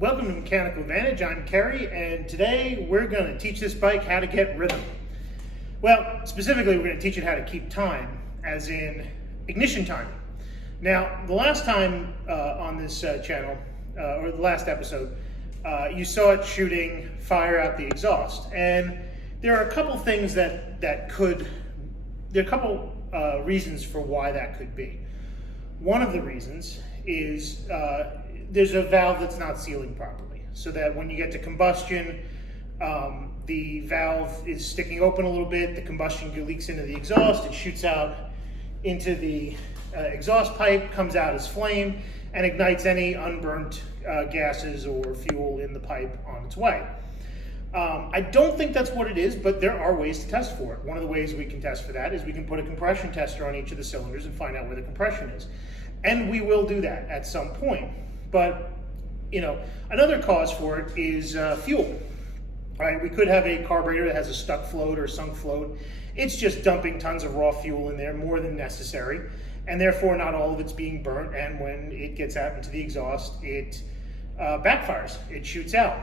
Welcome to Mechanical Advantage. I'm Kerry, and today we're going to teach this bike how to get rhythm. Well, specifically, we're going to teach it how to keep time, as in ignition timing. Now, the last time on this channel, or the last episode, you saw it shooting fire out the exhaust, and there are a couple things there are a couple reasons for why that could be. One of the reasons is there's a valve that's not sealing properly, so that when you get to combustion, the valve is sticking open a little bit, the combustion leaks into the exhaust, it shoots out into the exhaust pipe, comes out as flame, and ignites any unburnt gases or fuel in the pipe on its way. I don't think that's what it is, but there are ways to test for it. One of the ways we can test for that is we can put a compression tester on each of the cylinders and find out where the compression is. And we will do that at some point. But, you know, another cause for it is fuel. Right? We could have a carburetor that has a stuck float or sunk float. It's just dumping tons of raw fuel in there, more than necessary, and therefore not all of it's being burnt, and when it gets out into the exhaust, it backfires, it shoots out.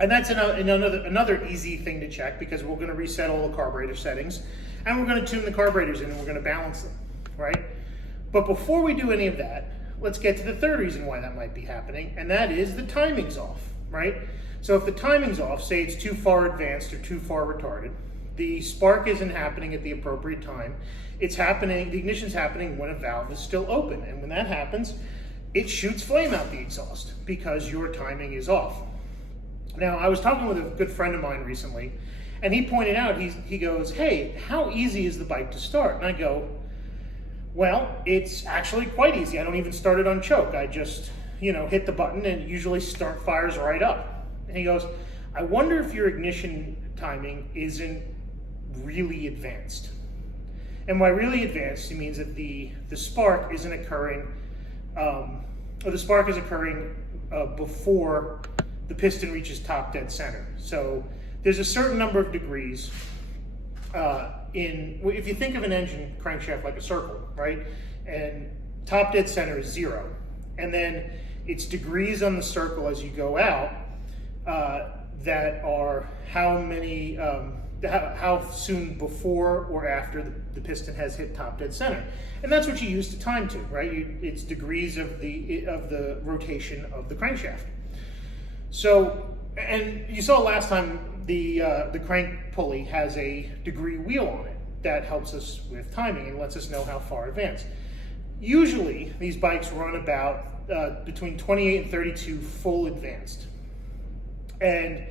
And that's another easy thing to check, because we're going to reset all the carburetor settings, and we're going to tune the carburetors in, and we're going to balance them, right? But before we do any of that, let's get to the third reason why that might be happening, and that is the timing's off, right? So if the timing's off, say it's too far advanced or too far retarded, the spark isn't happening at the appropriate time. It's happening, the ignition's happening when a valve is still open, and when that happens, it shoots flame out the exhaust because your timing is off. Now, I was talking with a good friend of mine recently, and he pointed out, he goes, "Hey, how easy is the bike to start?" And I go, "Well, it's actually quite easy. I don't even start it on choke. I just, hit the button, and it usually fires right up." And he goes, "I wonder if your ignition timing isn't really advanced." And by really advanced, he means that the spark isn't occurring, or the spark is occurring before the piston reaches top dead center. So there's a certain number of degrees if you think of an engine crankshaft like a circle, right? And top dead center is 0. And then it's degrees on the circle as you go out that are how soon before or after the piston has hit top dead center. And that's what you use to time to, right? It's degrees of the rotation of the crankshaft. So, and you saw last time the crank pulley has a degree wheel on it that helps us with timing and lets us know how far advanced. Usually these bikes run about between 28 and 32 full advanced. And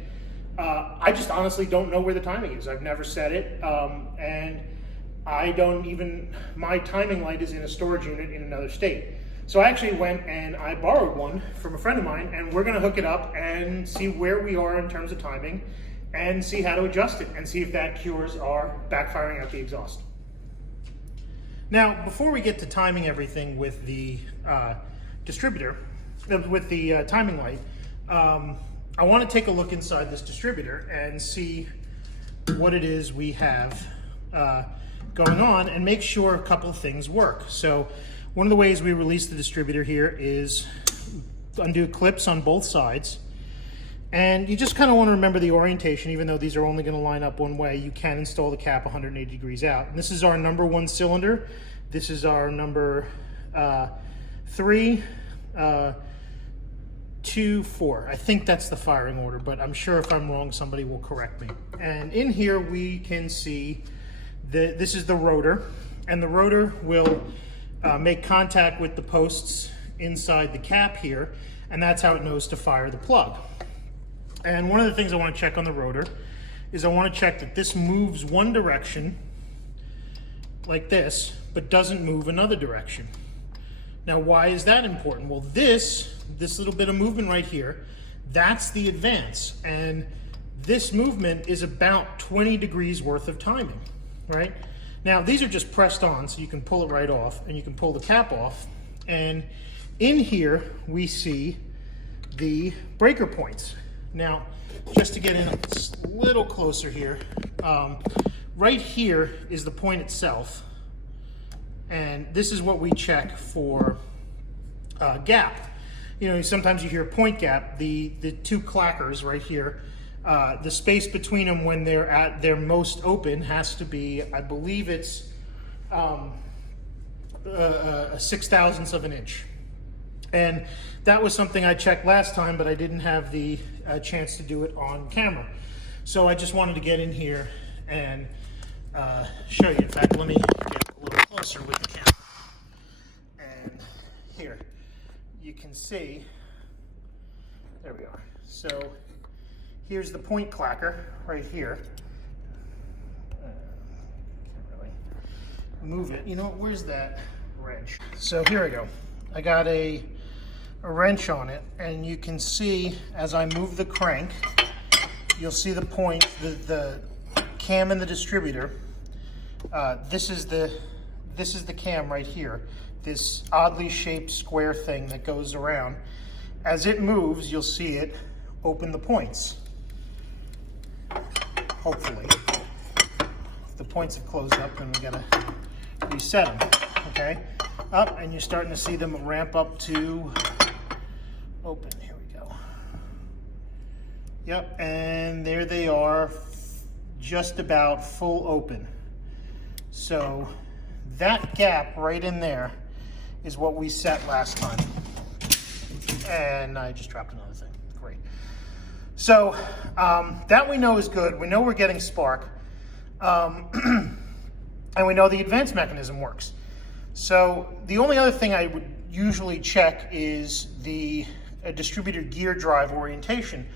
I just honestly don't know where the timing is. I've never set it, and my timing light is in a storage unit in another state. So I actually went and I borrowed one from a friend of mine, and we're going to hook it up and see where we are in terms of timing and see how to adjust it and see if that cures our backfiring out the exhaust. Now, before we get to timing everything with the distributor, with the timing light, I want to take a look inside this distributor and see what it is we have going on and make sure a couple of things work. So one of the ways we release the distributor here is undo clips on both sides. And you just kind of want to remember the orientation. Even though these are only going to line up one way, you can install the cap 180 degrees out. And this is our number 1 cylinder. This is our number 3, 2, 4. I think that's the firing order, but I'm sure if I'm wrong, somebody will correct me. And in here we can see this is the rotor, and the rotor will make contact with the posts inside the cap here, and that's how it knows to fire the plug. And one of the things I want to check on the rotor is I want to check that this moves one direction like this, but doesn't move another direction. Now, why is that important? Well, this little bit of movement right here, that's the advance, and this movement is about 20 degrees worth of timing, right? Now, these are just pressed on, so you can pull it right off, and you can pull the cap off, and in here we see the breaker points. Now, just to get in a little closer here, right here is the point itself, and this is what we check for gap. you know, sometimes you hear point gap, the two clackers right here, the space between them when they're at their most open has to be, I believe it's a 6/1000th of an inch. And that was something I checked last time, but I didn't have the chance to do it on camera. So I just wanted to get in here and show you. In fact, let me get a little closer with the camera. And here, you can see, there we are. So here's the point clacker right here. Can't really move it. You know, where's that wrench? So here we go. I got a wrench on it, and you can see as I move the crank, you'll see the point, the cam in the distributor. This is the cam right here, this oddly shaped square thing that goes around. As it moves, you'll see it open the points. Hopefully. If the points have closed up, then we gotta reset them. Okay, up, and you're starting to see them ramp up to open. Here we go. Yep, and there they are, just about full open. So that gap right in there is what we set last time. And I just dropped another thing. Great. So that we know is good. We know we're getting spark. And we know the advance mechanism works. So the only other thing I would usually check is the distributor gear drive orientation.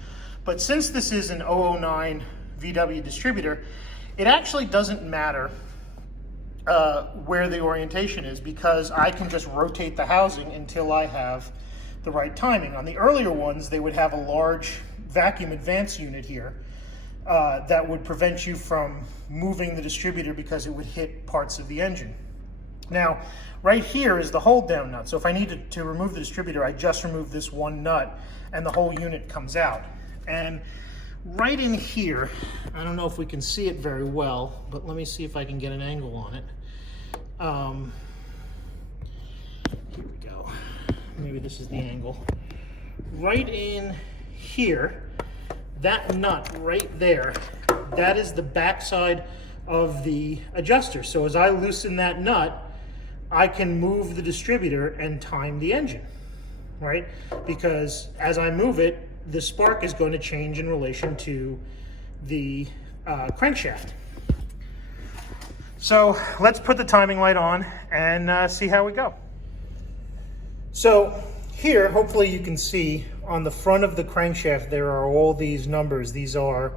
But since this is an 009 VW distributor, it actually doesn't matter where the orientation is, because I can just rotate the housing until I have the right timing. On the earlier ones, they would have a large vacuum advance unit here that would prevent you from moving the distributor because it would hit parts of the engine. Now, right here is the hold down nut. So if I needed to remove the distributor, I just remove this one nut and the whole unit comes out. And right in here, I don't know if we can see it very well, but let me see if I can get an angle on it. Here we go. Maybe this is the angle. Right in here, that nut right there, that is the backside of the adjuster. So as I loosen that nut, I can move the distributor and time the engine, right? Because as I move it, the spark is going to change in relation to the crankshaft. So let's put the timing light on and see how we go. So here, hopefully you can see on the front of the crankshaft, there are all these numbers. These are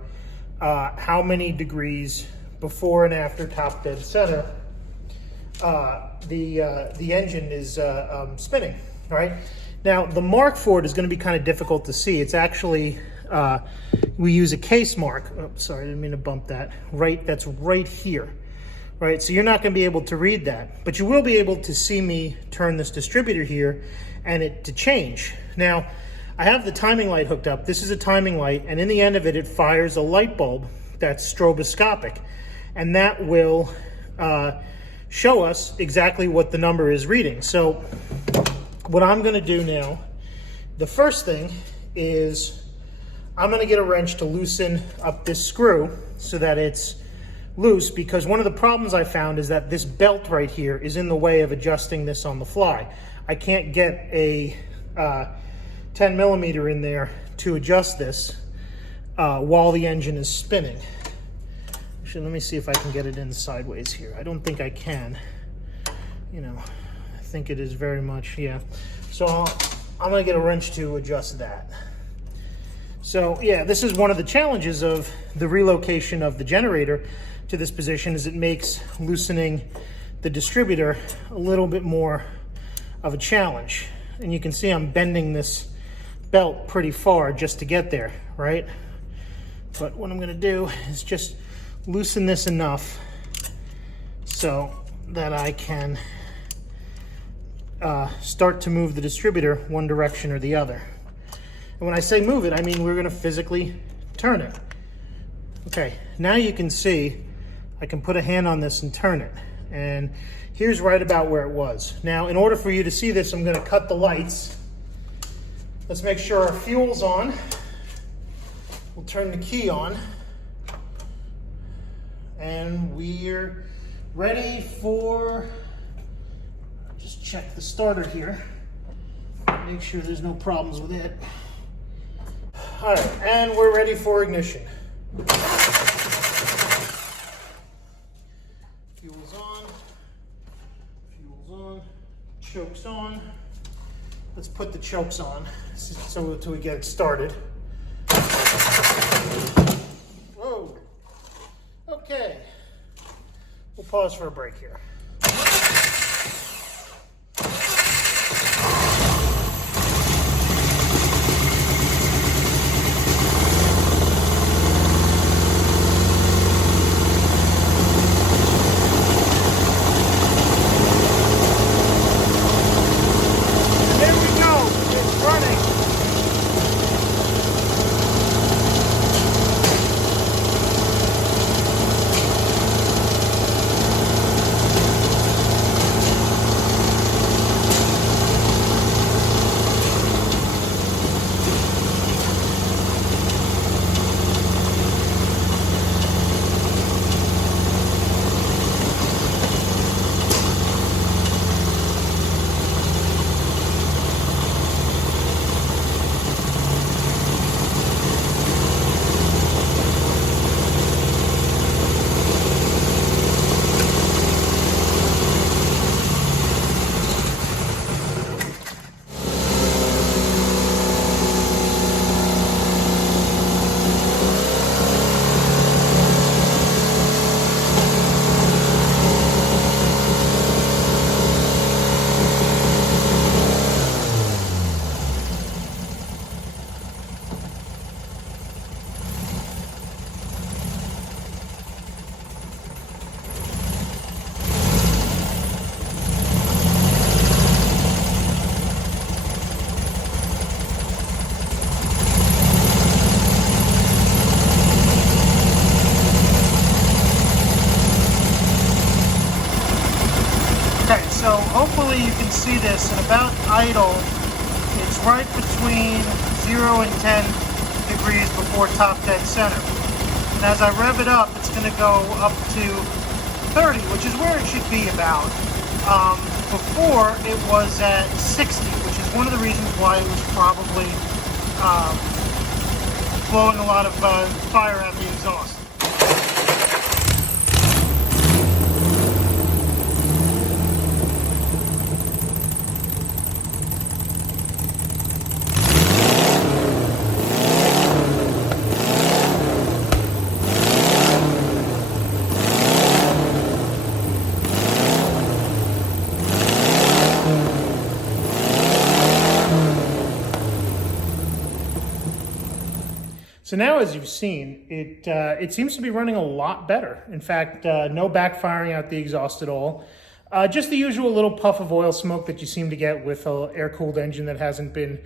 how many degrees before and after top dead center the engine is spinning, right? Now, the mark for it is going to be kind of difficult to see. It's actually, we use a case mark. Oh, sorry, I didn't mean to bump that. Right, that's right here, right? So you're not going to be able to read that, but you will be able to see me turn this distributor here and it to change. Now, I have the timing light hooked up. This is a timing light, and in the end of it, it fires a light bulb that's stroboscopic, and that will show us exactly what the number is reading. So what I'm going to do now, the first thing is I'm going to get a wrench to loosen up this screw so that it's loose, because one of the problems I found is that this belt right here is in the way of adjusting this on the fly. I can't get a 10 millimeter in there to adjust this while the engine is spinning. Actually, let me see if I can get it in sideways here. I don't think I can. You know, I think it is very much, yeah. So I'm gonna get a wrench to adjust that. So yeah, this is one of the challenges of the relocation of the generator to this position, is it makes loosening the distributor a little bit more of a challenge. And you can see I'm bending this belt pretty far just to get there, right? But what I'm gonna do is just loosen this enough so that I can start to move the distributor one direction or the other. And when I say move it, I mean we're gonna physically turn it. Okay, now you can see I can put a hand on this and turn it. And here's right about where it was. Now, in order for you to see this, I'm gonna cut the lights Let's make sure our fuel's on. We'll turn the key on. And we're ready for, just check the starter here. Make sure there's no problems with it. All right, and we're ready for ignition. Fuel's on, chokes on. Let's put the chokes on so until we get it started. Whoa, okay. We'll pause for a break here. Okay, so hopefully you can see this. At about idle, it's right between 0 and 10 degrees before top dead center. And as I rev it up, it's going to go up to 30, which is where it should be about. Before, it was at 60, which is one of the reasons why it was probably blowing a lot of fire out the exhaust. So now, as you've seen, it seems to be running a lot better. In fact, no backfiring out the exhaust at all. Just the usual little puff of oil smoke that you seem to get with an air-cooled engine that hasn't been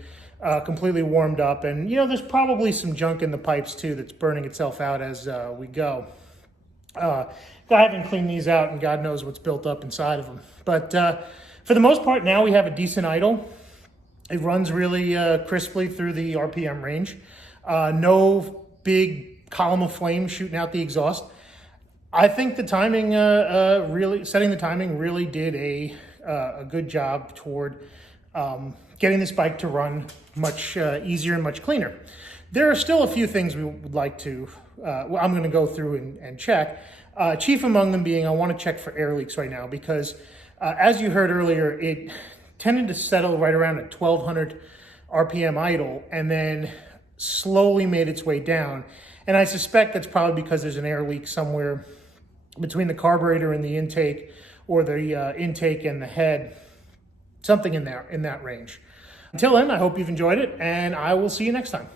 completely warmed up. And, you know, there's probably some junk in the pipes, too, that's burning itself out as we go. I haven't cleaned these out, and God knows what's built up inside of them. But for the most part, now we have a decent idle. It runs really crisply through the RPM range. No big column of flame shooting out the exhaust. I think the timing, setting the timing really did a good job toward getting this bike to run much easier and much cleaner. There are still a few things we would like to, I'm going to go through and check. Chief among them being I want to check for air leaks right now because as you heard earlier, it tended to settle right around at 1200 RPM idle and then slowly made its way down. And I suspect that's probably because there's an air leak somewhere between the carburetor and the intake or the intake and the head, something in that range. Until then, I hope you've enjoyed it and I will see you next time.